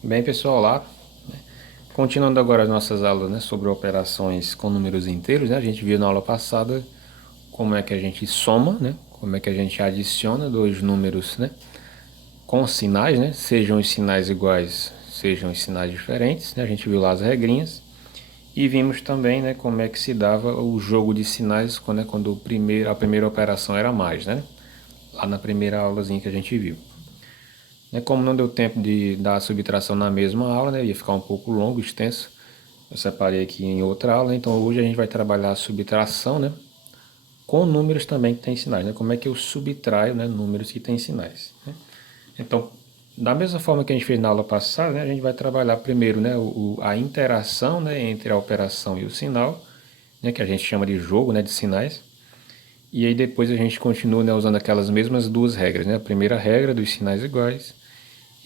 Bem, pessoal, olá. Continuando agora as nossas aulas, né, sobre operações com números inteiros, né? A gente viu na aula passada como é que a gente soma, né? Como é que a gente adiciona dois números, né, com sinais, né? Sejam os sinais iguais, sejam os sinais diferentes, né? A gente viu lá as regrinhas e vimos também, né, como é que se dava o jogo de sinais quando a primeira operação era mais, né? Lá na primeira aulazinha que a gente viu. Como não deu tempo de dar a subtração na mesma aula, né, ia ficar um pouco longo, extenso, eu separei aqui em outra aula, então hoje a gente vai trabalhar a subtração, né, com números também que têm sinais, né, como é que eu subtraio, né, números que têm sinais, né? Então, da mesma forma que a gente fez na aula passada, né, a gente vai trabalhar primeiro, né, a interação, né, entre a operação e o sinal, né, que a gente chama de jogo, né, de sinais. E aí depois a gente continua, né, usando aquelas mesmas duas regras, né? A primeira regra dos sinais iguais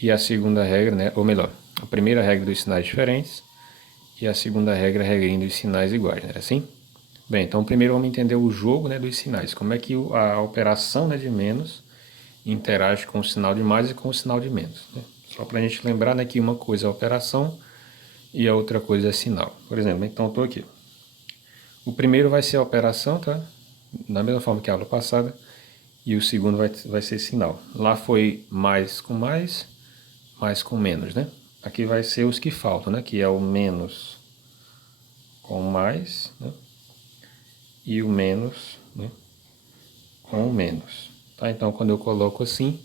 e a segunda regra, né, ou melhor, a primeira regra dos sinais diferentes e a segunda regra, a regrinha dos sinais iguais, né? Assim? Bem, então primeiro vamos entender o jogo, né, dos sinais. Como é que a operação, né, de menos interage com o sinal de mais e com o sinal de menos, né? Só para a gente lembrar, né, que uma coisa é operação e a outra coisa é sinal. Por exemplo, então estou aqui. O primeiro vai ser a operação, tá? Da mesma forma que a aula passada. E o segundo vai ser sinal. Lá foi mais com menos, né? Aqui vai ser os que faltam, né? Que é o menos com mais, né? E o menos, né, com o menos. Tá? Então, quando eu coloco assim,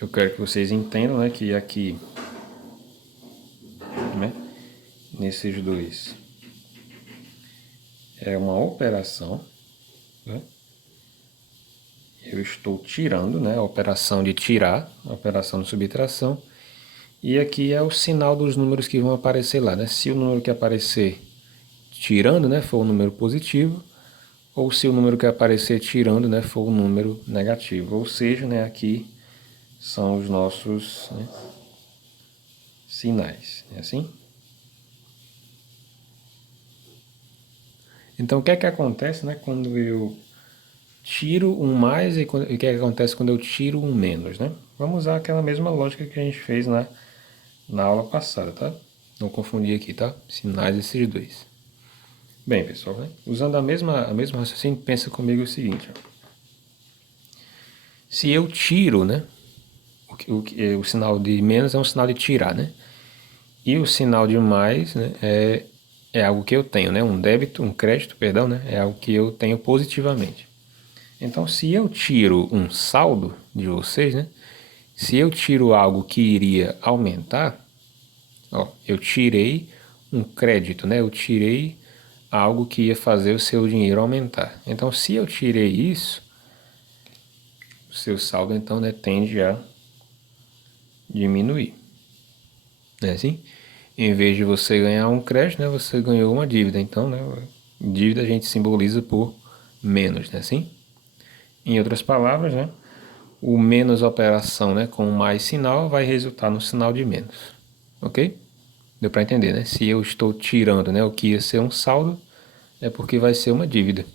eu quero que vocês entendam, né, que aqui, né, nesses dois, é uma operação, né? Eu estou tirando, né, a operação de tirar, a operação de subtração. E aqui é o sinal dos números que vão aparecer lá, né? Se o número que aparecer tirando, né, for um número positivo, ou se o número que aparecer tirando, né, for um número negativo. Ou seja, né, aqui são os nossos, né, sinais. É assim? Então, o que é que acontece, né, quando eu tiro um mais e o que é que acontece quando eu tiro um menos, né? Vamos usar aquela mesma lógica que a gente fez na aula passada, tá? Não confundir aqui, tá? Sinais esses dois. Bem, pessoal, né? Usando a mesma raciocínio, pensa comigo o seguinte, ó. Se eu tiro, né, o sinal de menos é um sinal de tirar, né? E o sinal de mais, né, é algo que eu tenho, né? Um débito, um crédito, perdão, né? É algo que eu tenho positivamente. Então, se eu tiro um saldo de vocês, né? Se eu tiro algo que iria aumentar, ó, eu tirei um crédito, né? Eu tirei algo que ia fazer o seu dinheiro aumentar. Então, se eu tirei isso, o seu saldo, então, né, tende a diminuir. Não é assim? Em vez de você ganhar um crédito, né, você ganhou uma dívida. Então, né, dívida a gente simboliza por menos, né, assim? Em outras palavras, né, o menos operação, né, com mais sinal vai resultar no sinal de menos. Ok? Deu para entender, né? Se eu estou tirando, né, o que ia ser um saldo, é porque vai ser uma dívida.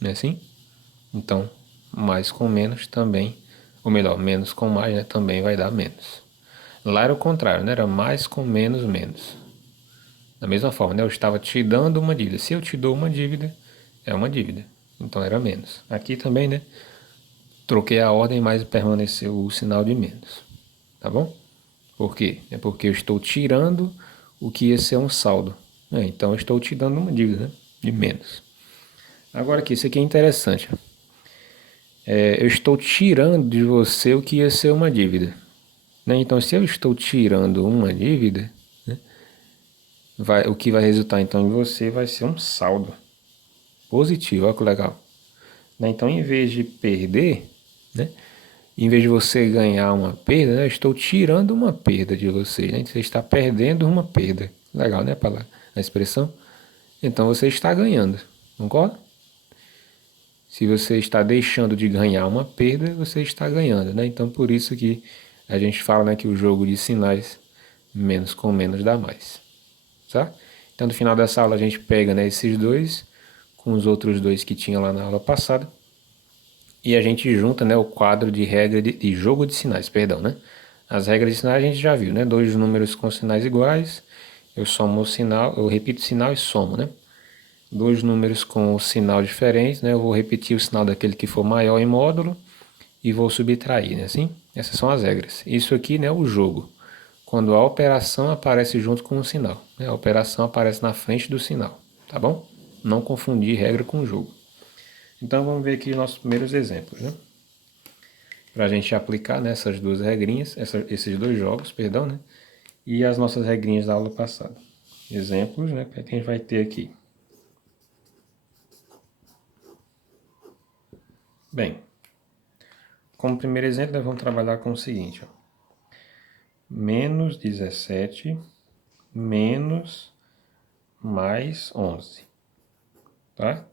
Não é assim? Então, mais com menos também, ou melhor, menos com mais, né, também vai dar menos. Lá era o contrário, né? Era mais com menos, menos. Da mesma forma, né? Eu estava te dando uma dívida. Se eu te dou uma dívida, é uma dívida. Então era menos. Aqui também, né? Troquei a ordem, mas permaneceu o sinal de menos. Tá bom? Por quê? É porque eu estou tirando o que ia ser um saldo. Então eu estou te dando uma dívida, né, de menos. Agora aqui, isso aqui é interessante. Eu estou tirando de você o que ia ser uma dívida. Né? Então, se eu estou tirando uma dívida, né, o que vai resultar então em você vai ser um saldo positivo. Olha que legal. Né? Então, em vez de perder, né, em vez de você ganhar uma perda, né, eu estou tirando uma perda de você. Né? Você está perdendo uma perda. Legal, né, a expressão? Então, você está ganhando. Concorda? Se você está deixando de ganhar uma perda, você está ganhando, né? Então, por isso que a gente fala, né, que o jogo de sinais, menos com menos dá mais. Tá? Então, no final dessa aula, a gente pega, né, esses dois com os outros dois que tinha lá na aula passada e a gente junta, né, o quadro de regra de jogo de sinais, perdão, né? As regras de sinais a gente já viu, né? Dois números com sinais iguais, eu somo o sinal, eu repito o sinal e somo, né? Dois números com o sinal diferente, né? Eu vou repetir o sinal daquele que for maior em módulo e vou subtrair, né? Assim, essas são as regras. Isso aqui, né, é o jogo. Quando a operação aparece junto com o sinal, né? A operação aparece na frente do sinal, tá bom? Não confundir regra com jogo. Então vamos ver aqui os nossos primeiros exemplos, né? Para a gente aplicar nessas duas regrinhas, esses dois jogos, perdão, né? E as nossas regrinhas da aula passada. Exemplos, né? Que a gente vai ter aqui. Bem, como primeiro exemplo, nós vamos trabalhar com o seguinte, ó. Menos 17 menos mais 11, tá?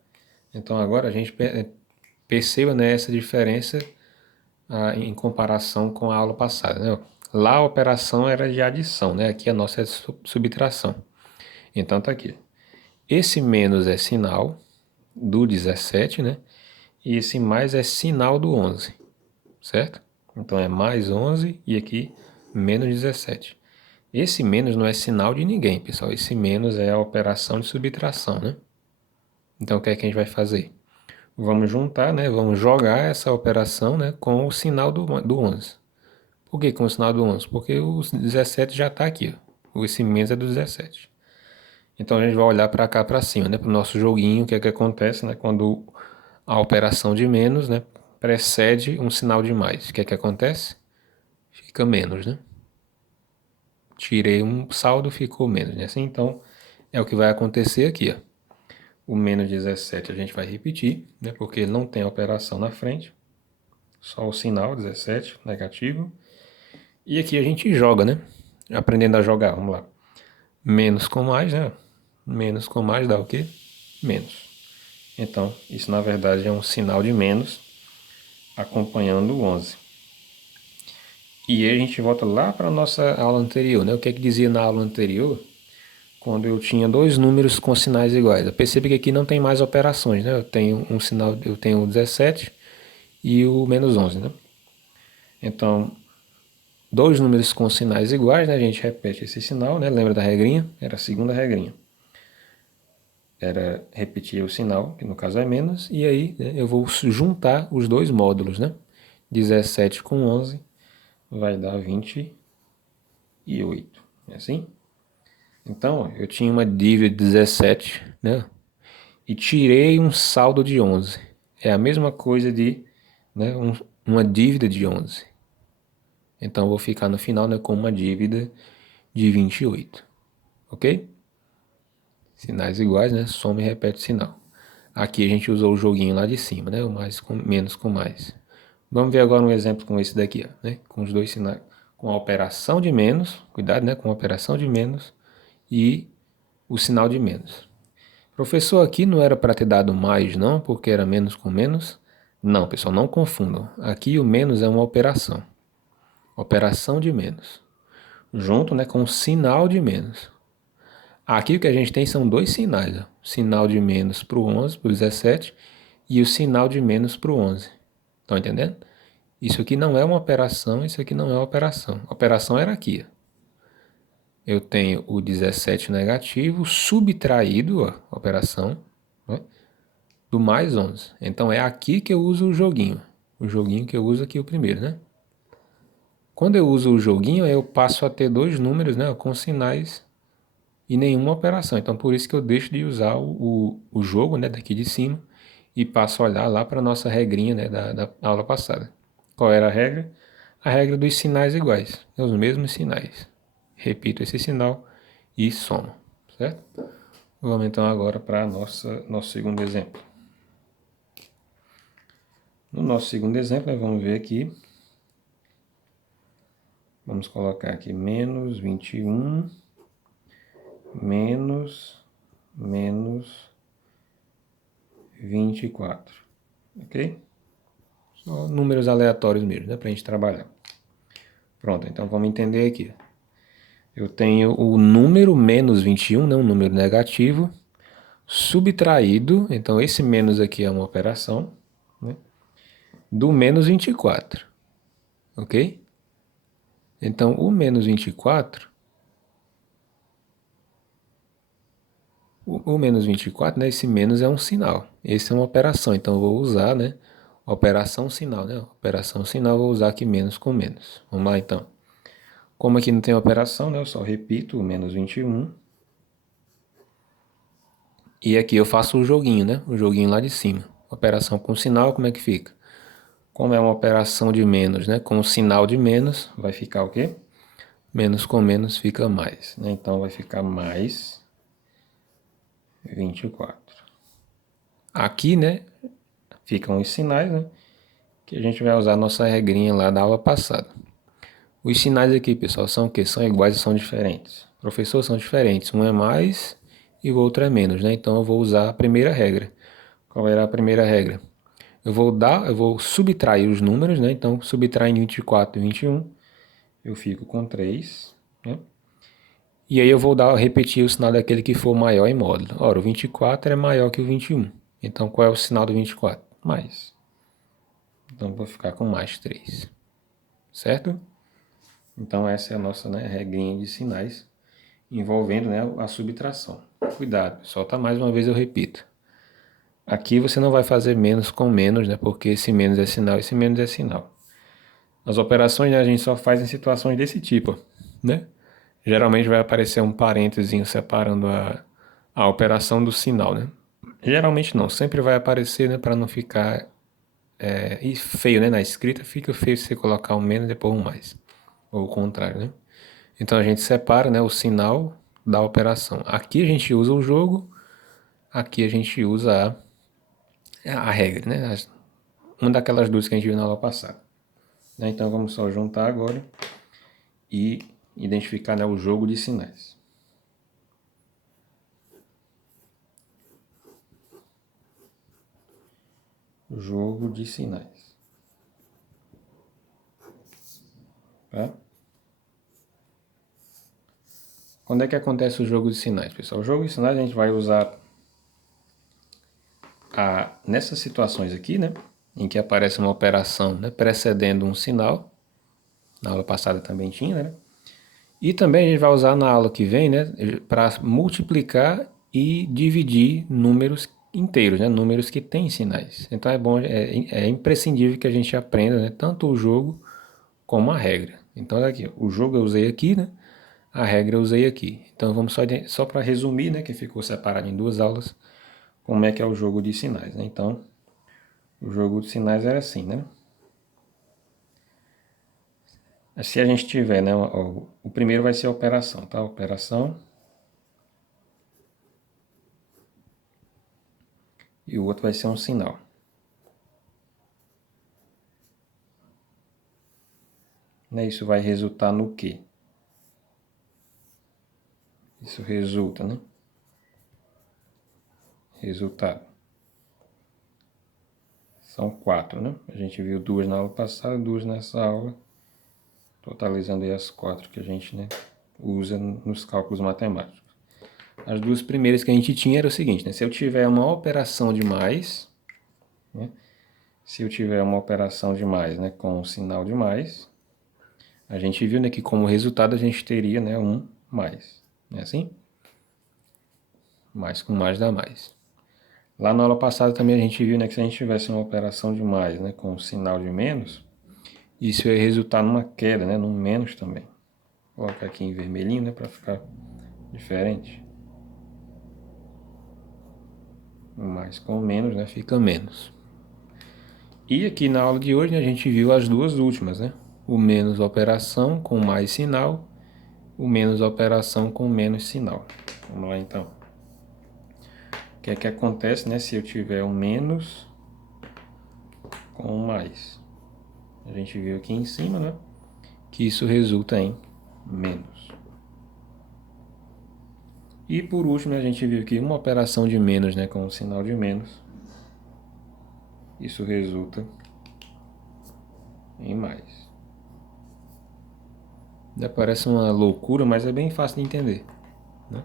Então agora a gente perceba, né, essa diferença em comparação com a aula passada, né? Lá a operação era de adição, né? Aqui a nossa é de subtração. Então tá aqui. Esse menos é sinal do 17, né? E esse mais é sinal do 11, certo? Então é mais 11 e aqui menos 17. Esse menos não é sinal de ninguém, pessoal. Esse menos é a operação de subtração, né? Então o que é que a gente vai fazer? Vamos juntar, né? Vamos jogar essa operação, né, com o sinal do 11. Por que com o sinal do 11? Porque o 17 já está aqui, ó. Esse menos é do 17. Então a gente vai olhar para cá para cima, né, para o nosso joguinho, o que é que acontece, né, quando a operação de menos, né, precede um sinal de mais. O que é que acontece? Fica menos, né? Tirei um saldo, ficou menos, né? Assim, então é o que vai acontecer aqui, ó. O menos 17 a gente vai repetir, né, porque ele não tem operação na frente. Só o sinal 17, negativo. E aqui a gente joga, né? Aprendendo a jogar, vamos lá. Menos com mais, né? Menos com mais dá o quê? Menos. Então, isso na verdade é um sinal de menos acompanhando o 11. E aí a gente volta lá para a nossa aula anterior, né? O que é que dizia na aula anterior? Quando eu tinha dois números com sinais iguais. Eu percebi que aqui não tem mais operações, né? Eu tenho um sinal, eu tenho o 17 e o menos 11, né? Então, dois números com sinais iguais, né? A gente repete esse sinal, né? Lembra da regrinha? Era a segunda regrinha. Era repetir o sinal, que no caso é menos, e aí, né, eu vou juntar os dois módulos, né? 17 com 11 vai dar 28, é assim? Então, eu tinha uma dívida de 17, né? E tirei um saldo de 11. É a mesma coisa de, né, uma dívida de 11. Então, eu vou ficar no final, né, com uma dívida de 28, ok? Sinais iguais, né? Soma e repete o sinal. Aqui a gente usou o joguinho lá de cima, né? O mais com menos com mais. Vamos ver agora um exemplo com esse daqui, ó, né? Com os dois sinais, com a operação de menos, cuidado, né? Com a operação de menos e o sinal de menos. Professor, aqui não era para ter dado mais, não, porque era menos com menos? Não, pessoal, não confundam. Aqui o menos é uma operação. Operação de menos. Junto, né, com o sinal de menos. Aqui o que a gente tem são dois sinais, ó. Sinal de menos para o 11, para o 17, e o sinal de menos para o 11. Estão entendendo? Isso aqui não é uma operação, isso aqui não é uma operação. A operação era aqui, ó. Eu tenho o 17 negativo subtraído, ó, a operação, né, do mais 11. Então é aqui que eu uso o joguinho. O joguinho que eu uso aqui, o primeiro, né? Quando eu uso o joguinho, eu passo a ter dois números, né, com sinais e nenhuma operação. Então, por isso que eu deixo de usar o jogo, né, daqui de cima e passo a olhar lá para a nossa regrinha, né, da aula passada. Qual era a regra? A regra dos sinais iguais, né, os mesmos sinais. Repito esse sinal e somo, certo? Vamos então agora para nosso segundo exemplo. No nosso segundo exemplo, nós vamos ver aqui, vamos colocar aqui menos 21 menos 24, ok? Só números aleatórios mesmo, né, para a gente trabalhar. Pronto, então vamos entender aqui. Eu tenho o número menos 21, né, um número negativo, subtraído, então esse menos aqui é uma operação, né, do menos 24, ok? Então, o menos 24, o menos 24, né, esse menos é um sinal. Esse é uma operação, então eu vou usar, né, operação sinal, né? Operação sinal, eu vou usar aqui menos com menos. Vamos lá, então. Como aqui não tem operação, né, eu só repito o menos 21. E aqui eu faço o joguinho, né? O joguinho lá de cima. Operação com sinal, como é que fica? Como é uma operação de menos, né? Com o sinal de menos, vai ficar o quê? Menos com menos fica mais, né? Então vai ficar mais 24. Aqui, né? Ficam os sinais, né? Que a gente vai usar a nossa regrinha lá da aula passada. Os sinais aqui, pessoal, são o quê? São iguais e são diferentes. Professor, são diferentes. Um é mais e o outro é menos, né? Então eu vou usar a primeira regra. Qual era a primeira regra? Eu vou subtrair os números, né? Então, subtraindo 24 e 21, eu fico com 3, né? E aí eu vou repetir o sinal daquele que for maior em módulo. Ora, o 24 é maior que o 21. Então, qual é o sinal do 24? Mais. Então, eu vou ficar com mais 3. Certo? Então, essa é a nossa, né, regrinha de sinais envolvendo, né, a subtração. Cuidado, pessoal, tá? Mais uma vez eu repito. Aqui você não vai fazer menos com menos, né? Porque esse menos é sinal, esse menos é sinal. As operações, né, a gente só faz em situações desse tipo, né? Geralmente vai aparecer um parênteses separando a operação do sinal, né? Geralmente não, sempre vai aparecer, né, para não ficar e feio, né? Na escrita fica feio se você colocar um menos e depois um mais, ou o contrário, né? Então a gente separa, né, o sinal da operação. Aqui a gente usa o jogo, aqui a gente usa a regra, né? Uma daquelas duas que a gente viu na aula passada. Então vamos só juntar agora e identificar, né, o jogo de sinais. Jogo de sinais. Tá? Quando é que acontece o jogo de sinais, pessoal? O jogo de sinais a gente vai usar nessas situações aqui, né, em que aparece uma operação, né, precedendo um sinal. Na aula passada também tinha, né? E também a gente vai usar na aula que vem, né, para multiplicar e dividir números inteiros, né, números que têm sinais. Então é bom, é imprescindível que a gente aprenda, né, tanto o jogo como a regra. Então aqui, o jogo eu usei aqui, né, a regra eu usei aqui. Então vamos só para resumir, né, que ficou separado em duas aulas, como é que é o jogo de sinais, né? Então, o jogo de sinais era assim, né? Se a gente tiver, né, o primeiro vai ser a operação, tá? Operação. E o outro vai ser um sinal. Né? Isso vai resultar no quê? Isso resulta, né? Resultado. São 4, né? A gente viu 2 na aula passada, 2 nessa aula, totalizando aí as 4 que a gente, né, usa nos cálculos matemáticos. As duas primeiras que a gente tinha era o seguinte, né? Se eu tiver uma operação de mais, né? Se eu tiver uma operação de mais, né, com um sinal de mais, a gente viu, né, que como resultado a gente teria, né, um mais. Não é assim? Mais com mais dá mais. Lá na aula passada também a gente viu, né, que se a gente tivesse uma operação de mais, né, com um sinal de menos, isso ia resultar numa queda, né, num menos também. Vou colocar aqui em vermelhinho, né, para ficar diferente. Mais com menos, né, fica menos. E aqui na aula de hoje, né, a gente viu as duas últimas, né? O menos operação com mais sinal, o menos operação com menos sinal. Vamos lá então. O que é que acontece, né, se eu tiver um menos com um mais? A gente viu aqui em cima, né, que isso resulta em menos. E por último, a gente viu que uma operação de menos, né, com um sinal de menos, isso resulta em mais. Parece uma loucura, mas é bem fácil de entender, né?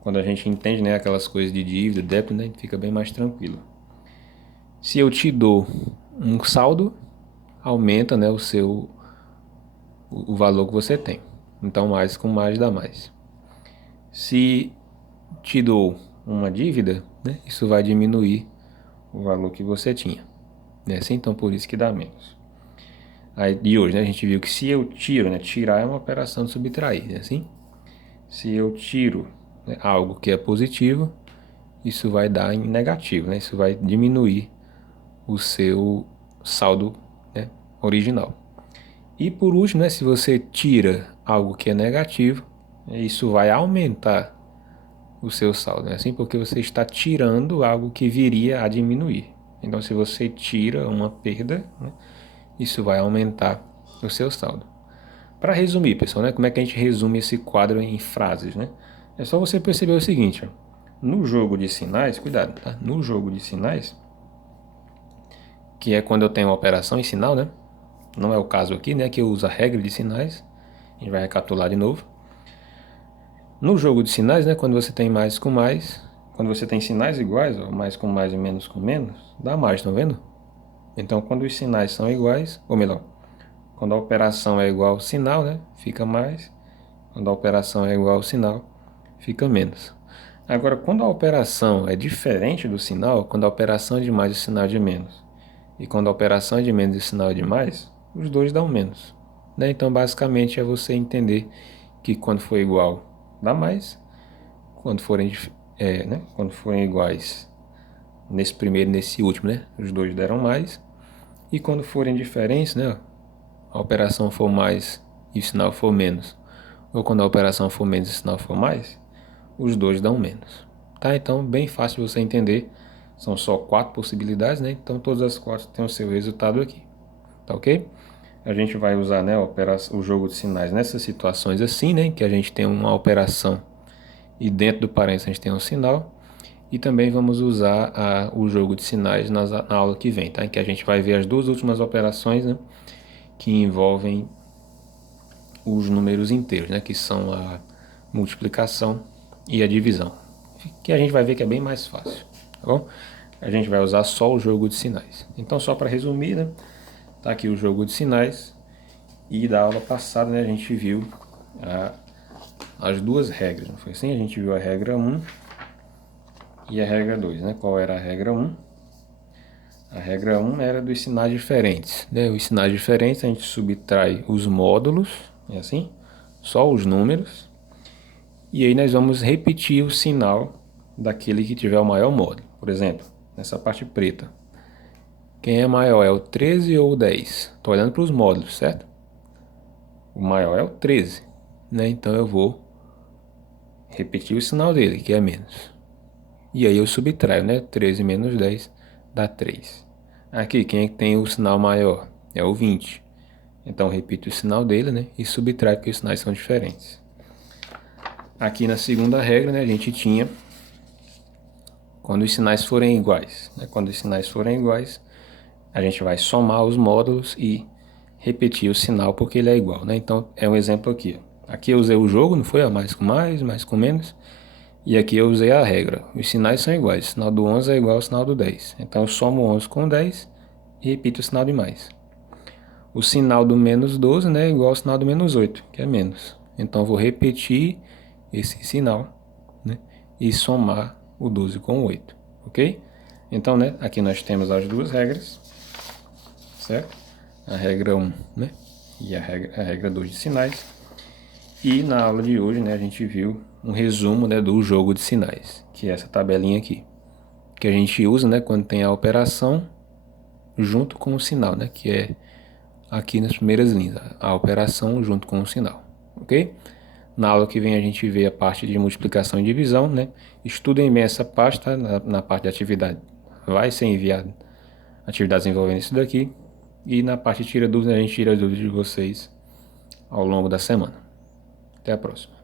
Quando a gente entende, né, aquelas coisas de dívida, débito, né, fica bem mais tranquilo. Se eu te dou um saldo, aumenta, né, o valor que você tem. Então, mais com mais dá mais. Se te dou uma dívida, né, isso vai diminuir o valor que você tinha. Né? Assim, então, por isso que dá menos. Aí, de hoje, né, a gente viu que se eu tiro, né, tirar é uma operação de subtrair. Né? Assim, se eu tiro, né, algo que é positivo, isso vai dar em negativo. Né? Isso vai diminuir o seu saldo, né, original. E por último, né, se você tira algo que é negativo, isso vai aumentar o seu saldo, né? Assim, porque você está tirando algo que viria a diminuir. Então, se você tira uma perda, né, isso vai aumentar o seu saldo. Para resumir, pessoal, né, como é que a gente resume esse quadro em frases, né? É só você perceber o seguinte, ó, no jogo de sinais, cuidado, tá? No jogo de sinais, que é quando eu tenho uma operação em sinal, né? Não é o caso aqui, né? Que eu uso a regra de sinais. A gente vai recapitular de novo. No jogo de sinais, né? Quando você tem mais com mais, quando você tem sinais iguais, ó, mais com mais e menos com menos, dá mais, estão vendo? Então, quando os sinais são iguais, ou melhor, quando a operação é igual ao sinal, né? Fica mais. Quando a operação é igual ao sinal, fica menos. Agora, quando a operação é diferente do sinal, quando a operação é de mais e o sinal é de menos, e quando a operação é de menos e o sinal é de mais, os dois dão menos. Né? Então, basicamente, é você entender que quando for igual, dá mais. Quando forem, né? Quando forem iguais, nesse primeiro e nesse último, né? Os dois deram mais. E quando forem diferentes, né? A operação for mais e o sinal for menos, ou quando a operação for menos e o sinal for mais, os dois dão menos. Tá? Então, bem fácil de você entender. São só 4 possibilidades, né? Então, todas as 4 têm o seu resultado aqui. Tá ok? A gente vai usar, né, o jogo de sinais nessas situações assim, né? Que a gente tem uma operação e dentro do parênteses a gente tem um sinal. E também vamos usar o jogo de sinais na aula que vem, tá? Em que a gente vai ver as duas últimas operações, né? Que envolvem os números inteiros, né? Que são a multiplicação e a divisão. Que a gente vai ver que é bem mais fácil, tá bom? A gente vai usar só o jogo de sinais. Então, só para resumir, né? Tá aqui o jogo de sinais. E da aula passada, né? A gente viu as duas regras, não foi assim? A gente viu a regra 1 e a regra 2, né? Qual era a regra 1? A regra 1 era dos sinais diferentes, né? Os sinais diferentes a gente subtrai os módulos, é assim? Só os números. E aí nós vamos repetir o sinal daquele que tiver o maior módulo. Por exemplo, nessa parte preta. Quem é maior é o 13 ou o 10? Estou olhando para os módulos, certo? O maior é o 13, né? Então eu vou repetir o sinal dele, que é menos. E aí eu subtraio, né? 13 menos 10 dá 3. Aqui, quem é que tem o sinal maior? É o 20. Então eu repito o sinal dele, né? E subtraio, porque os sinais são diferentes. Aqui na segunda regra, né? A gente tinha quando os sinais forem iguais. Né? Quando os sinais forem iguais, a gente vai somar os módulos e repetir o sinal porque ele é igual, né? Então é um exemplo aqui. Aqui eu usei o jogo, não foi? Mais com menos. E aqui eu usei a regra. Os sinais são iguais. O sinal do 11 é igual ao sinal do 10. Então eu somo 11 com 10 e repito o sinal de mais. O sinal do menos 12, né, é igual ao sinal do menos 8, que é menos. Então eu vou repetir esse sinal, né, e somar o 12 com o 8, ok? Então, né, aqui nós temos as duas regras, certo? A regra 1, né, e a regra 2 de sinais. E na aula de hoje, né, a gente viu um resumo, né, do jogo de sinais, que é essa tabelinha aqui, que a gente usa, né, quando tem a operação junto com o sinal, né, que é aqui nas primeiras linhas, a operação junto com o sinal, ok? Na aula que vem a gente vê a parte de multiplicação e divisão, né? Estudem bem essa parte, tá? Na parte de atividade vai ser enviado atividades envolvendo isso daqui. E na parte de tira dúvidas, a gente tira as dúvidas de vocês ao longo da semana. Até a próxima.